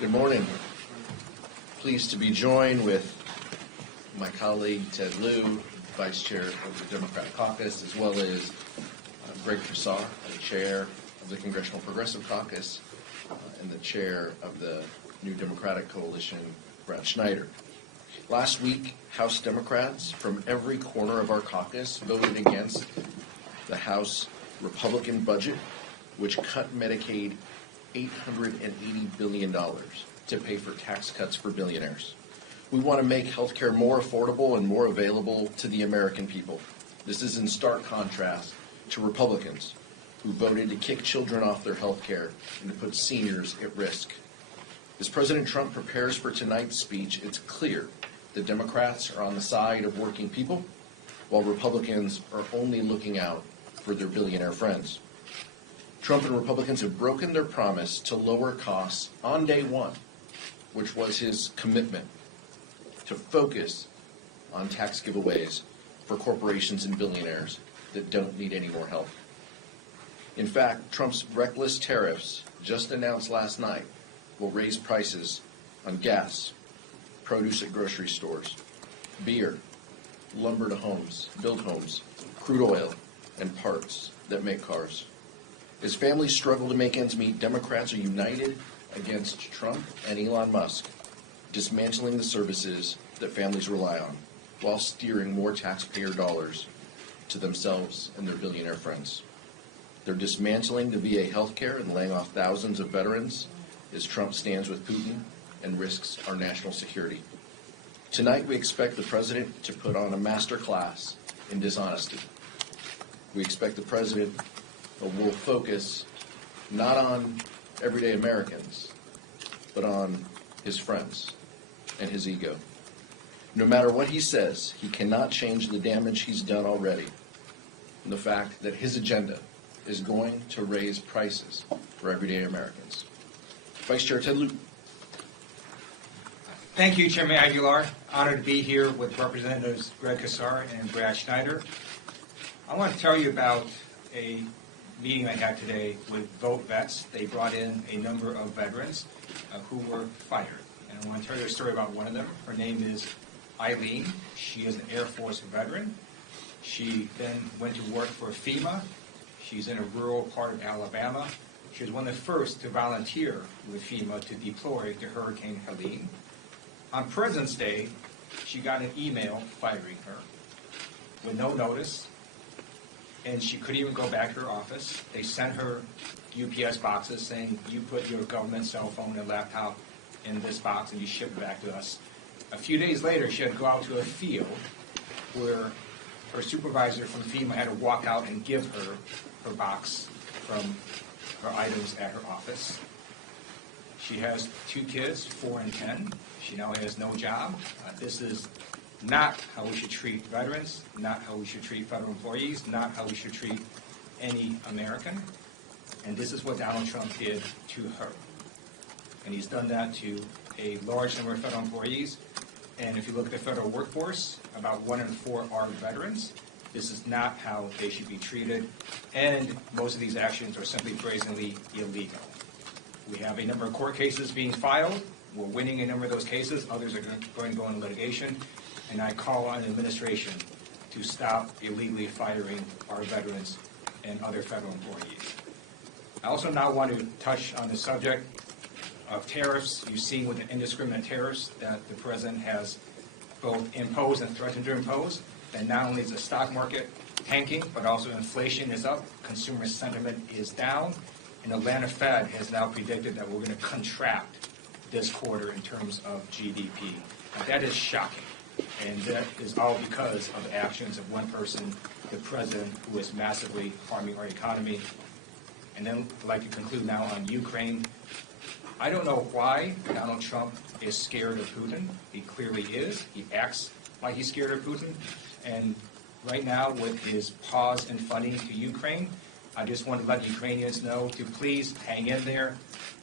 Good morning. Pleased to be joined with my colleague Ted Lieu, Vice Chair of the Democratic Caucus, as well as Greg Casar, the Chair of the Congressional Progressive Caucus, and the Chair of the New Democratic Coalition, Brad Schneider. Last week, House Democrats from every corner of our caucus voted against the House Republican budget, which cut Medicaid $880 billion to pay for tax cuts for billionaires. We want to make health care more affordable and more available to the American people. This is in stark contrast to Republicans who voted to kick children off their health care and to put seniors at risk. As President Trump prepares for tonight's speech, it's clear the Democrats are on the side of working people, while Republicans are only looking out for their billionaire friends. Trump and Republicans have broken their promise to lower costs on day one, which was his commitment to focus on tax giveaways for corporations and billionaires that don't need any more help. In fact, Trump's reckless tariffs, just announced last night, will raise prices on gas, produce at grocery stores, beer, lumber to homes, build homes, crude oil, and parts that make cars. As families struggle to make ends meet, Democrats are united against Trump and Elon Musk, dismantling the services that families rely on, while steering more taxpayer dollars to themselves and their billionaire friends. They're dismantling the VA healthcare and laying off thousands of veterans as Trump stands with Putin and risks our national security. Tonight, we expect the president to put on a master class in dishonesty. We expect the president will focus not on everyday Americans, but on his friends and his ego. No matter what he says, he cannot change the damage he's done already, and the fact that his agenda is going to raise prices for everyday Americans. Vice Chair Ted Lieu. Thank you, Chairman Aguilar. Honored to be here with Representatives Greg Casar and Brad Schneider. I want to tell you about a meeting I had today with Vote Vets. They brought in a number of veterans who were fired. And I want to tell you a story about one of them. Her name is Eileen. She is an Air Force veteran. She then went to work for FEMA. She's in a rural part of Alabama. She was one of the first to volunteer with FEMA to deploy to Hurricane Helene. On President's Day, she got an email firing her with no notice, and she couldn't even go back to her office. They sent her UPS boxes saying, you put your government cell phone and laptop in this box and you ship it back to us. A few days later, she had to go out to a field where her supervisor from FEMA had to walk out and give her her box from her items at her office. She has 2 kids, 4 and 10. She now has no job. This is not how we should treat veterans, not how we should treat federal employees, not how we should treat any American. And this is what Donald Trump did to her. And he's done that to a large number of federal employees. And if you look at the federal workforce, about 1 in 4 are veterans. This is not how they should be treated. And most of these actions are simply brazenly illegal. We have a number of court cases being filed. We're winning a number of those cases. Others are going to go into litigation. And I call on the administration to stop illegally firing our veterans and other federal employees. I also now want to touch on the subject of tariffs. You've seen with the indiscriminate tariffs that the president has both imposed and threatened to impose. And not only is the stock market tanking, but also inflation is up, consumer sentiment is down, and the Atlanta Fed has now predicted that we're going to contract this quarter in terms of GDP. Now, that is shocking. And that is all because of the actions of one person, the president, who is massively harming our economy. And then I'd like to conclude now on Ukraine. I don't know why Donald Trump is scared of Putin. He clearly is. He acts like he's scared of Putin. And right now, with his pause in funding to Ukraine, I just want to let Ukrainians know to please hang in there.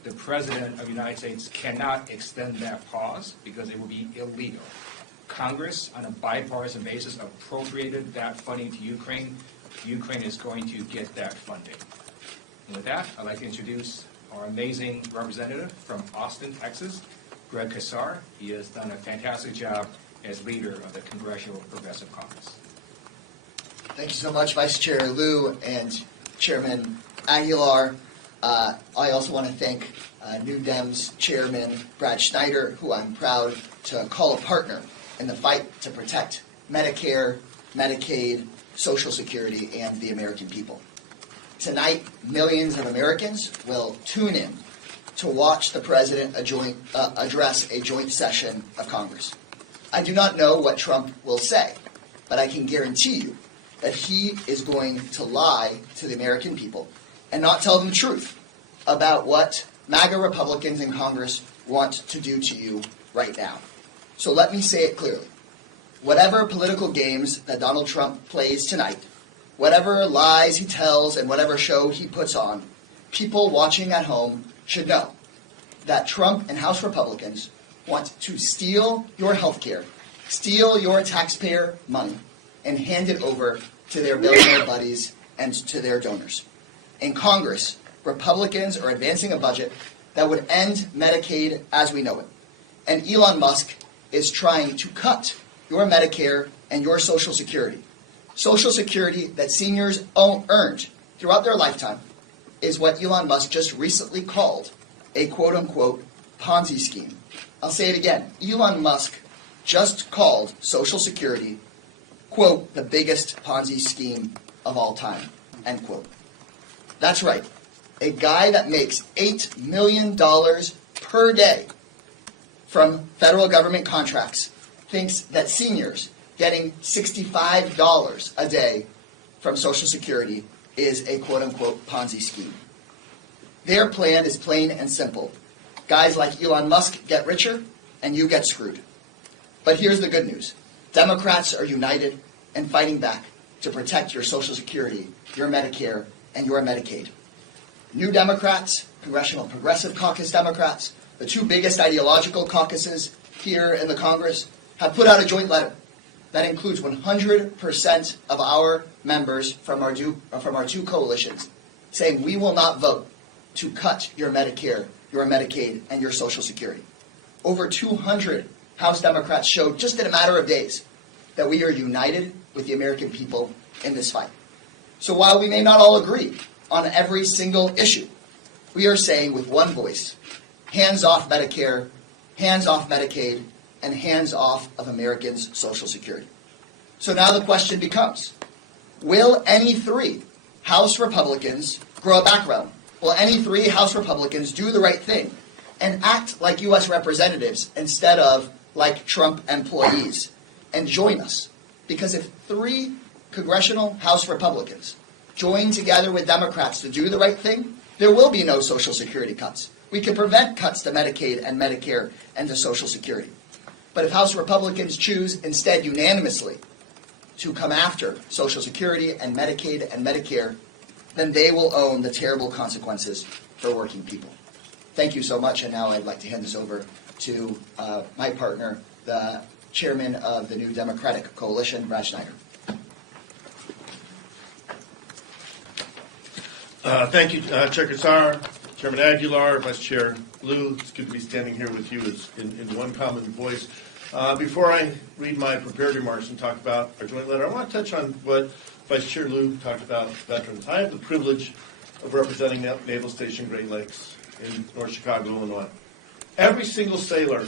The President of the United States cannot extend that pause because it will be illegal. Congress, on a bipartisan basis, appropriated that funding to Ukraine. Ukraine is going to get that funding. And with that, I'd like to introduce our amazing representative from Austin, Texas, Greg Casar. He has done a fantastic job as leader of the Congressional Progressive Caucus. Thank you so much, Vice Chair Liu and Chairman Aguilar. I also want to thank New Dems Chairman Brad Schneider, who I'm proud to call a partner in the fight to protect Medicare, Medicaid, Social Security, and the American people. Tonight, millions of Americans will tune in to watch the President address a joint session of Congress. I do not know what Trump will say, but I can guarantee you that he is going to lie to the American people and not tell them the truth about what MAGA Republicans in Congress want to do to you right now. So let me say it clearly. Whatever political games that Donald Trump plays tonight, whatever lies he tells and whatever show he puts on, people watching at home should know that Trump and House Republicans want to steal your health care, steal your taxpayer money, and hand it over to their billionaire buddies and to their donors. In Congress, Republicans are advancing a budget that would end Medicaid as we know it. And Elon Musk is trying to cut your Medicare and your Social Security. Social Security that seniors earned throughout their lifetime is what Elon Musk just recently called a quote-unquote Ponzi scheme. I'll say it again. Elon Musk just called Social Security, quote, the biggest Ponzi scheme of all time, end quote. That's right. A guy that makes $8 million per day from federal government contracts thinks that seniors getting $65 a day from Social Security is a quote-unquote Ponzi scheme. Their plan is plain and simple. Guys like Elon Musk get richer, and you get screwed. But here's the good news. Democrats are united and fighting back to protect your Social Security, your Medicare, and your Medicaid. New Democrats, Congressional Progressive Caucus Democrats, the two biggest ideological caucuses here in the Congress, have put out a joint letter that includes 100% of our members from our two coalitions saying we will not vote to cut your Medicare, your Medicaid, and your Social Security. Over 200 House Democrats showed just in a matter of days that we are united with the American people in this fight. So while we may not all agree on every single issue, we are saying with one voice, hands off Medicare, hands off Medicaid, and hands off of Americans' Social Security. So now the question becomes, will any three House Republicans grow a background? Will any three House Republicans do the right thing and act like U.S. representatives instead of like Trump employees and join us? Because if three congressional House Republicans join together with Democrats to do the right thing, there will be no Social Security cuts. We can prevent cuts to Medicaid and Medicare and to Social Security. But if House Republicans choose instead unanimously to come after Social Security and Medicaid and Medicare, then they will own the terrible consequences for working people. Thank you so much, and now I'd like to hand this over to my partner, the chairman of the New Democratic Coalition, Brad Schneider. Thank you, Chair Casar, Chairman Aguilar, Vice Chair Liu. It's good to be standing here with you in one common voice. Before I read my prepared remarks and talk about our joint letter, I want to touch on what Vice Chair Liu talked about veterans. I have the privilege of representing Naval Station Great Lakes in North Chicago, Illinois. Every single sailor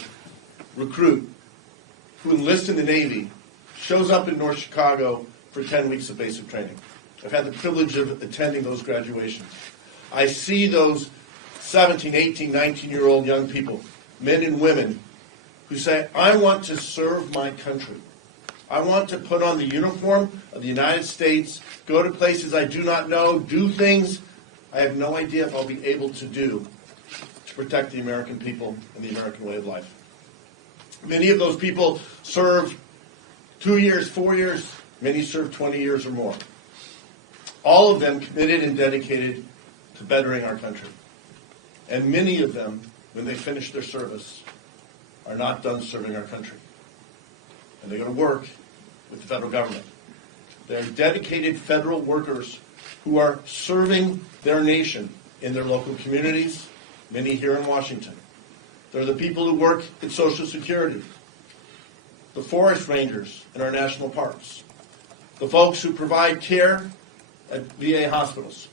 recruit who enlists in the Navy shows up in North Chicago for 10 weeks of basic training. I've had the privilege of attending those graduations. I see those 17, 18, 19-year-old young people, men and women, who say, I want to serve my country. I want to put on the uniform of the United States, go to places I do not know, do things I have no idea if I'll be able to do to protect the American people and the American way of life. Many of those people serve 2 years, 4 years, many serve 20 years or more. All of them committed and dedicated to bettering our country. And many of them, when they finish their service, are not done serving our country. And they go to work with the federal government. They're dedicated federal workers who are serving their nation in their local communities, many here in Washington. They're the people who work at Social Security, the forest rangers in our national parks, the folks who provide care at VA hospitals.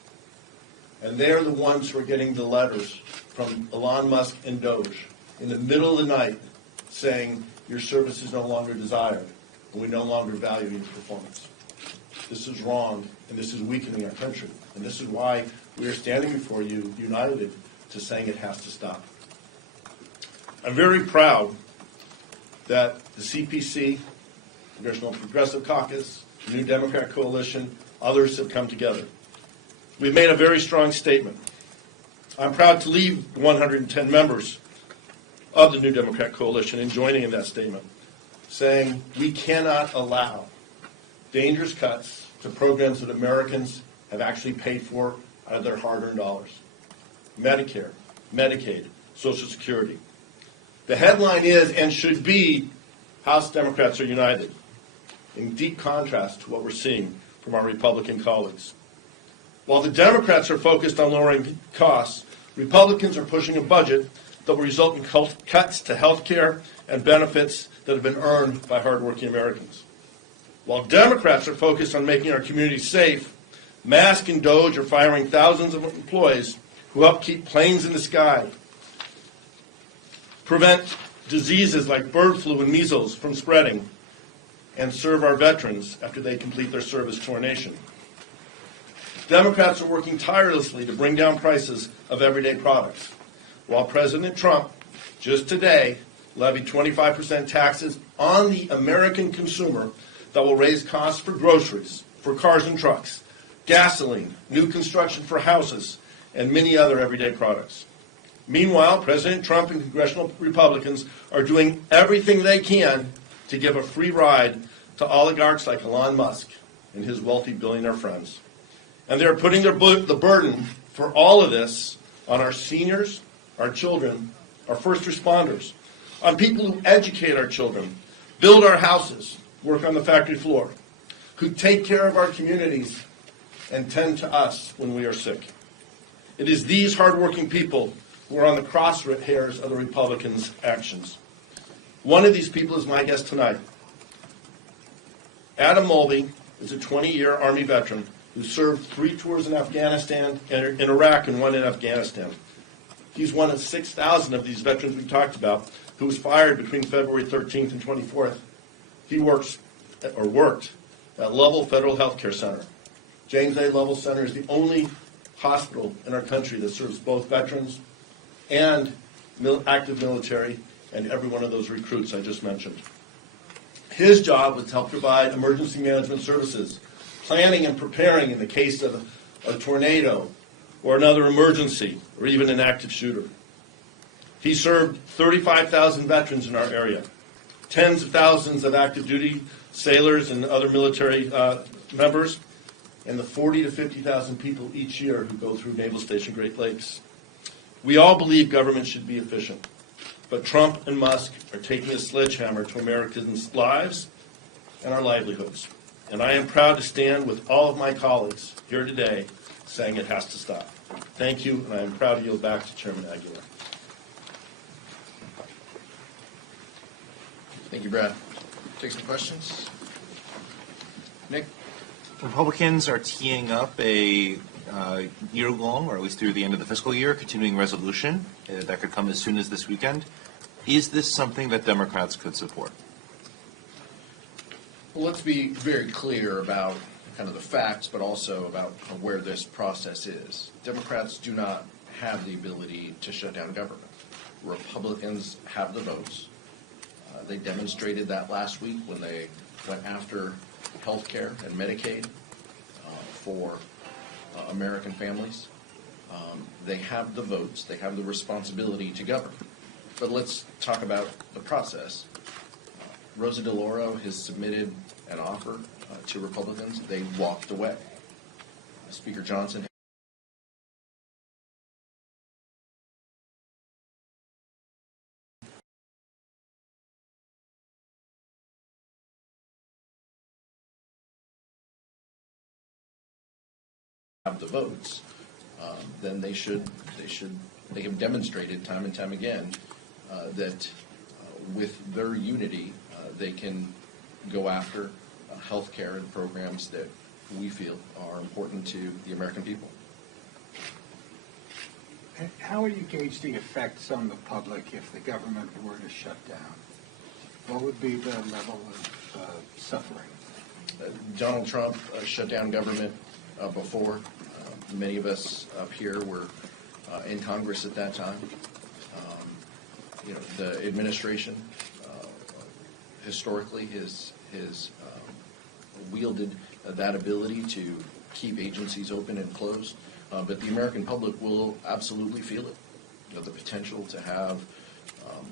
And they're the ones who are getting the letters from Elon Musk and Doge in the middle of the night saying your service is no longer desired and we no longer value your performance. This is wrong, and this is weakening our country. And this is why we are standing before you united to saying it has to stop. I'm very proud that the CPC, Congressional Progressive Caucus, New Democrat Coalition, others have come together. We've made a very strong statement. I'm proud to lead the 110 members of the New Democrat Coalition in joining in that statement, saying we cannot allow dangerous cuts to programs that Americans have actually paid for out of their hard-earned dollars. Medicare, Medicaid, Social Security. The headline is, and should be, House Democrats are united, in deep contrast to what we're seeing from our Republican colleagues. While the Democrats are focused on lowering costs, Republicans are pushing a budget that will result in cuts to health care and benefits that have been earned by hardworking Americans. While Democrats are focused on making our communities safe, Musk and Doge are firing thousands of employees who help keep planes in the sky, prevent diseases like bird flu and measles from spreading, and serve our veterans after they complete their service to our nation. Democrats are working tirelessly to bring down prices of everyday products, while President Trump just today levied 25% taxes on the American consumer that will raise costs for groceries, for cars and trucks, gasoline, new construction for houses, and many other everyday products. Meanwhile, President Trump and congressional Republicans are doing everything they can to give a free ride to oligarchs like Elon Musk and his wealthy billionaire friends. And they're putting the burden for all of this on our seniors, our children, our first responders, on people who educate our children, build our houses, work on the factory floor, who take care of our communities and tend to us when we are sick. It is these hardworking people who are on the crosshairs of the Republicans' actions. One of these people is my guest tonight. Adam Mulvey is a 20-year Army veteran who served 3 tours in Afghanistan, in Iraq, and 1 in Afghanistan. He's one of 6,000 of these veterans we talked about who was fired between February 13th and 24th. He worked at Lovell Federal Health Care Center. James A. Lovell Center is the only hospital in our country that serves both veterans and active military and every one of those recruits I just mentioned. His job was to help provide emergency management services, planning and preparing in the case of a tornado or another emergency or even an active shooter. He served 35,000 veterans in our area, tens of thousands of active duty sailors and other military members, and the 40 to 50,000 people each year who go through Naval Station Great Lakes. We all believe government should be efficient, but Trump and Musk are taking a sledgehammer to Americans' lives and our livelihoods. And I am proud to stand with all of my colleagues here today saying it has to stop. Thank you, and I am proud to yield back to Chairman Aguilar. Thank you, Brad. Take some questions. Nick? Republicans are teeing up a year-long, or at least through the end of the fiscal year, continuing resolution that could come as soon as this weekend. Is this something that Democrats could support? Well, let's be very clear about kind of the facts, but also about where this process is. Democrats do not have the ability to shut down government. Republicans have the votes. They demonstrated that last week when they went after health care and Medicaid for American families. They have the votes. They have the responsibility to govern. But let's talk about the process. Rosa DeLauro has submitted an offer to Republicans. They walked away. Speaker Johnson have the votes, then they should They have demonstrated time and time again that with their unity, they can go after health care and programs that we feel are important to the American people. How would you gauge the effects on the public if the government were to shut down? What would be the level of suffering? Donald Trump shut down government before. Many of us up here were in Congress at that time. The administration historically has wielded that ability to keep agencies open and closed, but the American public will absolutely feel it. The potential to have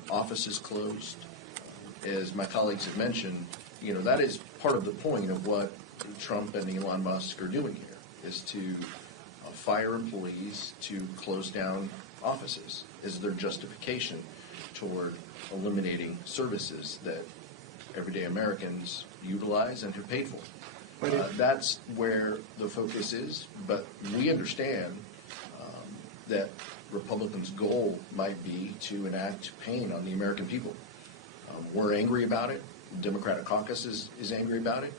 offices closed, as my colleagues have mentioned, that is part of the point of what Trump and Elon Musk are doing here, is to fire employees to close down offices, is their justification toward eliminating services that everyday Americans utilize and have paid for. That's where the focus is, but we understand that Republicans' goal might be to enact pain on the American people. We're angry about it. The Democratic caucus is angry about it.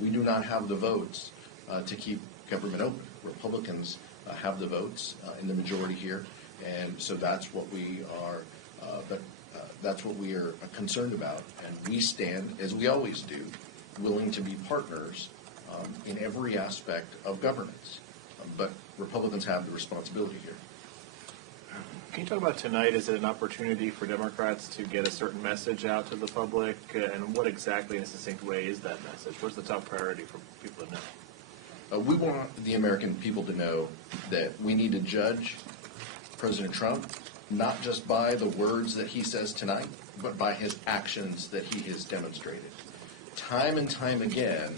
We do not have the votes to keep government open. Republicans have the votes in the majority here, and so that's what we are. That's what we are concerned about, and we stand, as we always do, willing to be partners in every aspect of governance. But Republicans have the responsibility here. Can you talk about tonight? Is it an opportunity for Democrats to get a certain message out to the public? And what exactly, in a succinct way, is that message? What's the top priority for people to know? We want the American people to know that we need to judge President Trump not just by the words that he says tonight, but by his actions that he has demonstrated. Time and time again,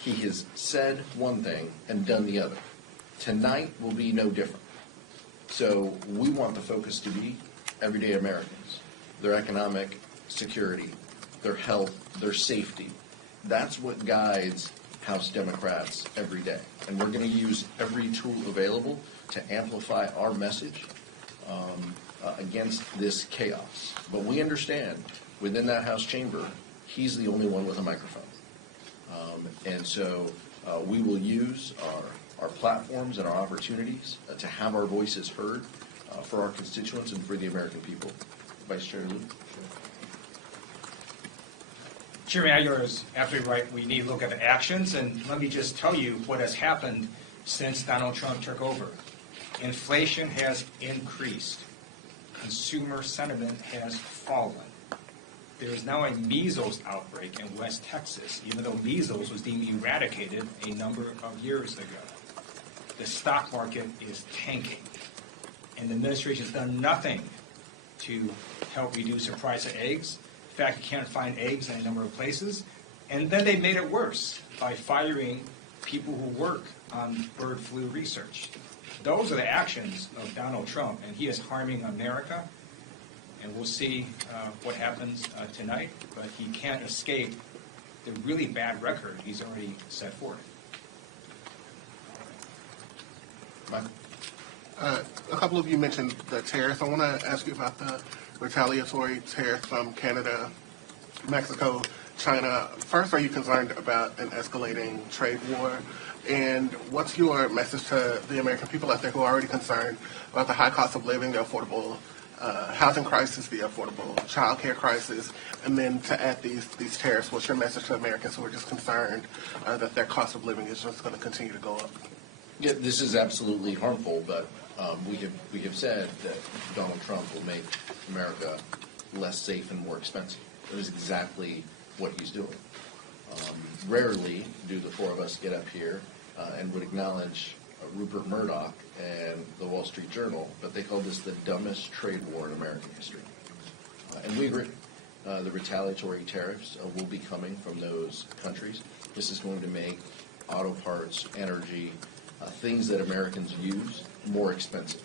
he has said one thing and done the other. Tonight will be no different. So we want the focus to be everyday Americans, their economic security, their health, their safety. That's what guides House Democrats every day. And we're going to use every tool available to amplify our message against this chaos. But we understand within that House chamber, he's the only one with a microphone. And so we will use our platforms and our opportunities to have our voices heard for our constituents and for the American people. Vice Chair Liu. Chairman Aguilar is absolutely right. We need to look at the actions, and let me just tell you what has happened since Donald Trump took over. Inflation has increased. Consumer sentiment has fallen. There is now a measles outbreak in West Texas, even though measles was deemed eradicated a number of years ago. The stock market is tanking, and the administration has done nothing to help reduce the price of eggs. In fact, you can't find eggs in a number of places. And then they made it worse by firing people who work on bird flu research. Those are the actions of Donald Trump, and he is harming America. And we'll see what happens tonight, but he can't escape the really bad record he's already set forth. Mike? A couple of you mentioned the tariffs. I want to ask you about the retaliatory tariffs from Canada, Mexico, China. First, are you concerned about an escalating trade war? And what's your message to the American people out there who are already concerned about the high cost of living, the affordable housing crisis, the affordable child care crisis, and then to add these tariffs, what's your message to Americans who are just concerned that their cost of living is just going to continue to go up? Yeah, this is absolutely harmful, but we have said that Donald Trump will make America less safe and more expensive. That is exactly what he's doing. Rarely do the four of us get up here and would acknowledge Rupert Murdoch and the Wall Street Journal, but they call this the dumbest trade war in American history. And we agree. The retaliatory tariffs will be coming from those countries. This is going to make auto parts, energy, things that Americans use more expensive.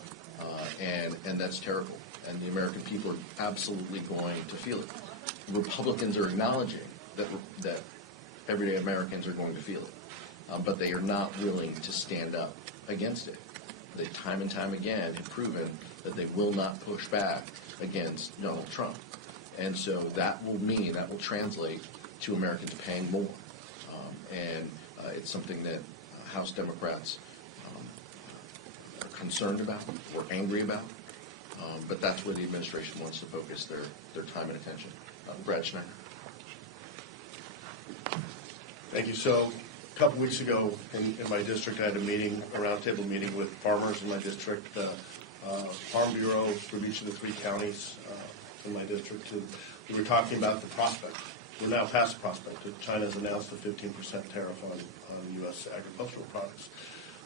And that's terrible. And the American people are absolutely going to feel it. Republicans are acknowledging that everyday Americans are going to feel it. But they are not willing to stand up against it. They time and time again have proven that they will not push back against Donald Trump. And so that will translate to Americans paying more. And it's something that House Democrats are concerned about or angry about. But that's where the administration wants to focus their time and attention. Brad Schneider. Thank you. So a couple weeks ago in my district, I had a roundtable meeting with farmers in my district, Farm Bureau from each of the 3 counties in my district. And we were talking about the prospect. We're now past the prospect. China has announced a 15% tariff on U.S. agricultural products.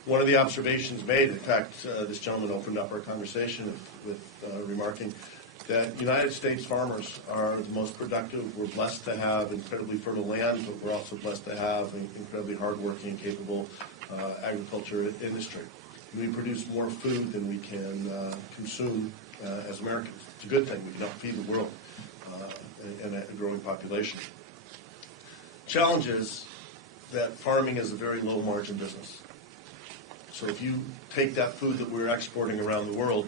One of the observations made, in fact, this gentleman opened up our conversation with remarking that United States farmers are the most productive. We're blessed to have incredibly fertile land, but we're also blessed to have an incredibly hardworking and capable agriculture industry. We produce more food than we can consume as Americans. It's a good thing. We can help feed the world and a growing population. Challenge is that farming is a very low margin business. So if you take that food that we're exporting around the world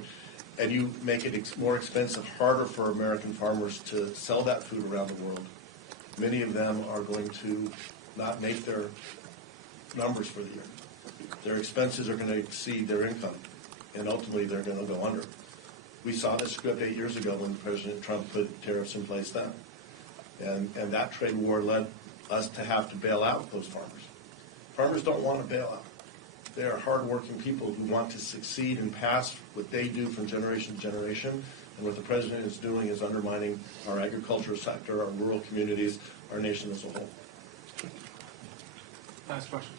and you make it more expensive, harder for American farmers to sell that food around the world, many of them are going to not make their numbers for the year. Their expenses are going to exceed their income, and ultimately they're going to go under. We saw this script 8 years ago when President Trump put tariffs in place then. And that trade war led us to have to bail out those farmers. Farmers don't want to bail out. They are hardworking people who want to succeed and pass what they do from generation to generation. And what the president is doing is undermining our agricultural sector, our rural communities, our nation as a whole. Last question.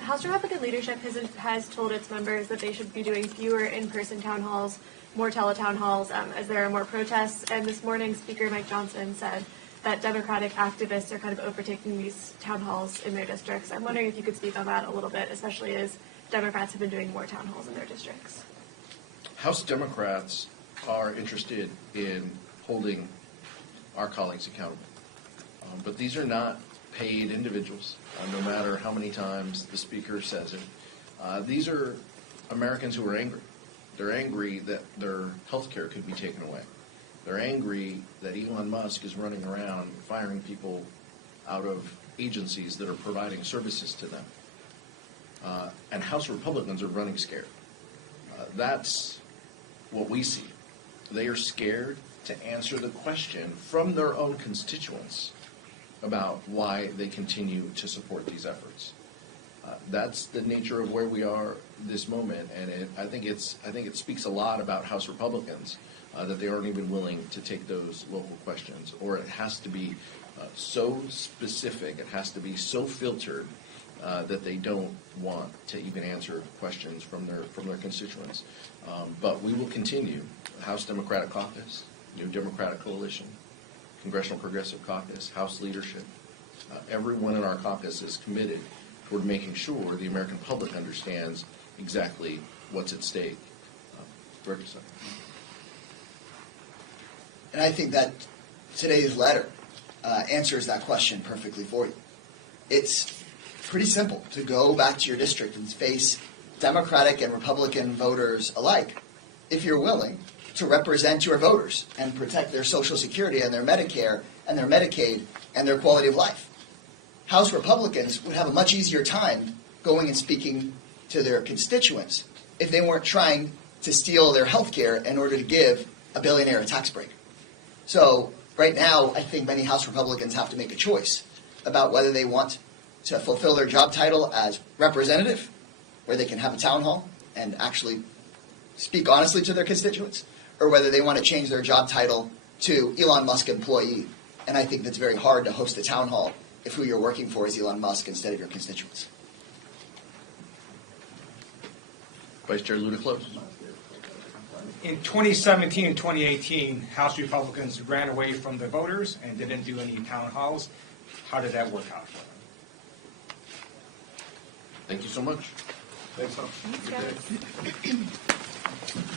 House Republican leadership has told its members that they should be doing fewer in-person town halls, more teletown halls, as there are more protests. And this morning, Speaker Mike Johnson said that Democratic activists are kind of overtaking these town halls in their districts. I'm wondering if you could speak on that a little bit, especially as Democrats have been doing more town halls in their districts. House Democrats are interested in holding our colleagues accountable. But these are not paid individuals, no matter how many times the speaker says it. These are Americans who are angry. They're angry that their health care could be taken away. They're angry that Elon Musk is running around firing people out of agencies that are providing services to them. And House Republicans are running scared. That's what we see. They are scared to answer the question from their own constituents about why they continue to support these efforts. That's the nature of where we are this moment, and I think it speaks a lot about House Republicans that they aren't even willing to take those local questions, or it has to be so specific, it has to be so filtered that they don't want to even answer questions from their constituents. But we will continue. House Democratic Caucus, New Democratic Coalition, Congressional Progressive Caucus, House leadership, everyone in our caucus is committed toward making sure the American public understands exactly what's at stake. Director Sutton. And I think that today's letter answers that question perfectly for you. It's pretty simple to go back to your district and face Democratic and Republican voters alike if you're willing to represent your voters and protect their Social Security and their Medicare and their Medicaid and their quality of life. House Republicans would have a much easier time going and speaking to their constituents if they weren't trying to steal their health care in order to give a billionaire a tax break. So right now, I think many House Republicans have to make a choice about whether they want to fulfill their job title as representative, where they can have a town hall and actually speak honestly to their constituents, or whether they want to change their job title to Elon Musk employee. And I think that's very hard to host a town hall if who you're working for is Elon Musk instead of your constituents. Vice Chair Lou to close. In 2017 and 2018, House Republicans ran away from the voters and didn't do any town halls. How did that work out for them? Thank you so much. Thanks, Tom. Thanks, guys.